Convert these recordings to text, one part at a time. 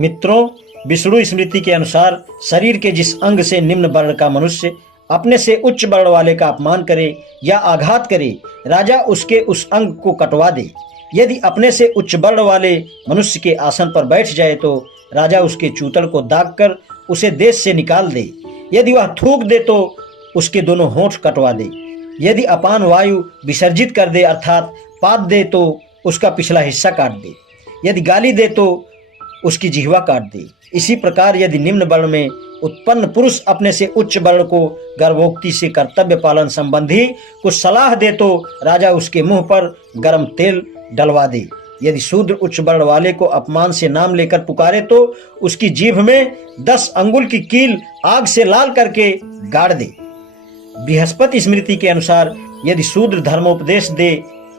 मित्रों, विष्णु स्मृति के अनुसार शरीर के जिस अंग से निम्न वर्ण का मनुष्य अपने से उच्च वर्ण वाले का अपमान करे या आघात करे, राजा उसके उस अंग को कटवा दे। यदि अपने से उच्च वर्ण वाले मनुष्य के आसन पर बैठ जाए तो राजा उसके चूतड़ को दाग कर उसे देश से निकाल दे। यदि वह थूक दे तो उसके दोनों होंठ कटवा दे। यदि अपान वायु विसर्जित कर दे अर्थात पाद दे तो उसका पिछला हिस्सा काट दे। यदि गाली दे तो उसकी जिह्वा काट दे। इसी प्रकार यदि निम्न वर्ण में उत्पन्न पुरुष अपने से उच्च वर्ण को गर्भोक्ति से कर्तव्य पालन संबंधी कुछ सलाह दे तो राजा उसके मुंह पर गर्म तेल डलवा दे। यदि शूद्र उच्च वर्ण वाले को अपमान से नाम लेकर पुकारे तो उसकी जीभ में 10 अंगुल की कील आग से लाल करके गाड़ दे। बृहस्पति स्मृति के अनुसार यदि शूद्र धर्मोपदेश दे,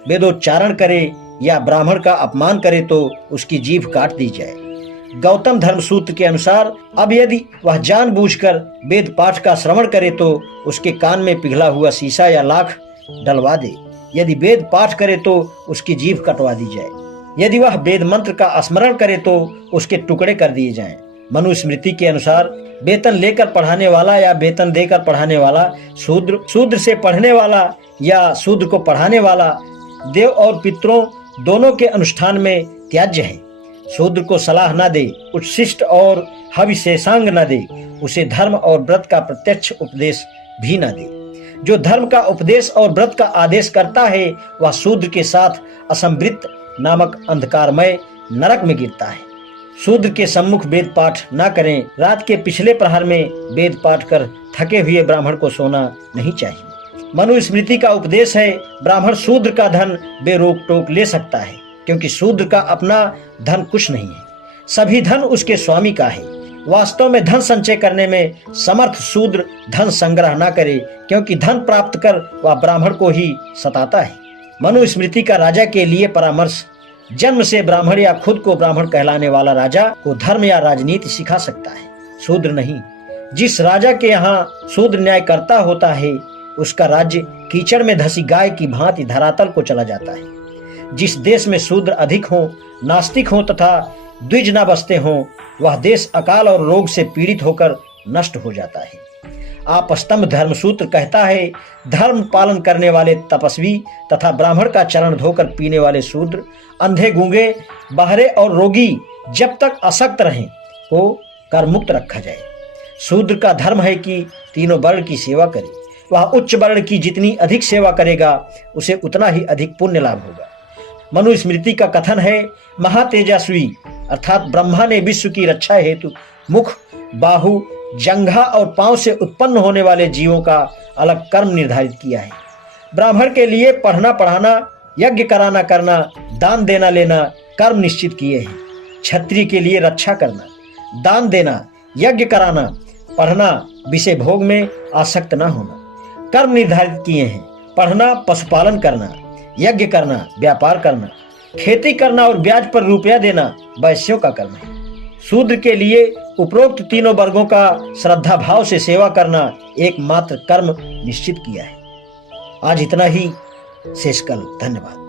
वेदोच्चारण करे या ब्राह्मण का अपमान करे तो उसकी जीभ काट दी जाए। गौतम धर्म सूत्र के अनुसार अब यदि वह जानबूझकर वेद पाठ का श्रवण करे तो उसके कान में पिघला हुआ शीशा या लाख डलवा दे। यदि वेद पाठ करे तो उसकी जीभ कटवा दी जाए। यदि वह वेद मंत्र का स्मरण करे तो उसके टुकड़े कर दिए जाएं। मनुस्मृति के अनुसार वेतन लेकर पढ़ाने वाला या वेतन देकर पढ़ाने वाला शूद्र, शूद्र से पढ़ने वाला या शूद्र को पढ़ाने वाला देव और पितरों दोनों के अनुष्ठान में त्याज्य है। शूद्र को सलाह न दे, उच्छिष्ट और हविशेषांग न दे, उसे धर्म और व्रत का प्रत्यक्ष उपदेश भी न दे। जो धर्म का उपदेश और व्रत का आदेश करता है वह शूद्र के साथ असंवृत नामक अंधकारमय नरक में गिरता है। शूद्र के सम्मुख वेद पाठ न करें। रात के पिछले प्रहर में वेद पाठ कर थके हुए ब्राह्मण को सोना नहीं चाहिए। मनुस्मृति का उपदेश है, ब्राह्मण शूद्र का धन बेरोक टोक ले सकता है क्योंकि शूद्र का अपना धन कुछ नहीं है, सभी धन उसके स्वामी का है। वास्तव में धन संचय करने में समर्थ शूद्र धन संग्रह न करे क्योंकि धन प्राप्त कर वह ब्राह्मण को ही सताता है। मनुस्मृति का राजा के लिए परामर्श, जन्म से ब्राह्मण या खुद को ब्राह्मण कहलाने वाला राजा को धर्म या राजनीति सिखा सकता है, शूद्र नहीं। जिस राजा के यहाँ शूद्र न्याय करता होता है उसका राज्य कीचड़ में धसी गाय की भांति धरातल को चला जाता है। जिस देश में शूद्र अधिक हो, नास्तिक हो तथा द्विज न बसते हों, वह देश अकाल और रोग से पीड़ित होकर नष्ट हो जाता है। आपस्तंभ धर्मसूत्र कहता है, धर्म पालन करने वाले तपस्वी तथा ब्राह्मण का चरण धोकर पीने वाले शूद्र, अंधे गूंगे बहरे और रोगी जब तक असक्त रहें को कर मुक्त रखा जाए। शूद्र का धर्म है कि तीनों वर्ण की सेवा करे। वह उच्च वर्ण की जितनी अधिक सेवा करेगा उसे उतना ही अधिक पुण्य लाभ होगा। मनुस्मृति का कथन है, महातेजस्वी अर्थात ब्रह्मा ने विश्व की रक्षा हेतु मुख, बाहु, जंघा और पांव से उत्पन्न होने वाले जीवों का अलग कर्म निर्धारित किया है। ब्राह्मण के लिए पढ़ना पढ़ाना, यज्ञ कराना करना, दान देना लेना कर्म निश्चित किए हैं। क्षत्रिय के लिए रक्षा करना, दान देना, यज्ञ कराना, पढ़ना, विषय भोग में आसक्त न होना कर्म निर्धारित किए हैं। पढ़ना, पशुपालन करना, यज्ञ करना, व्यापार करना, खेती करना और ब्याज पर रुपया देना वैश्यों का कर्म है। शूद्र के लिए उपरोक्त तीनों वर्गों का श्रद्धा भाव से सेवा करना एकमात्र कर्म निश्चित किया है। आज इतना ही, शेष कल। धन्यवाद।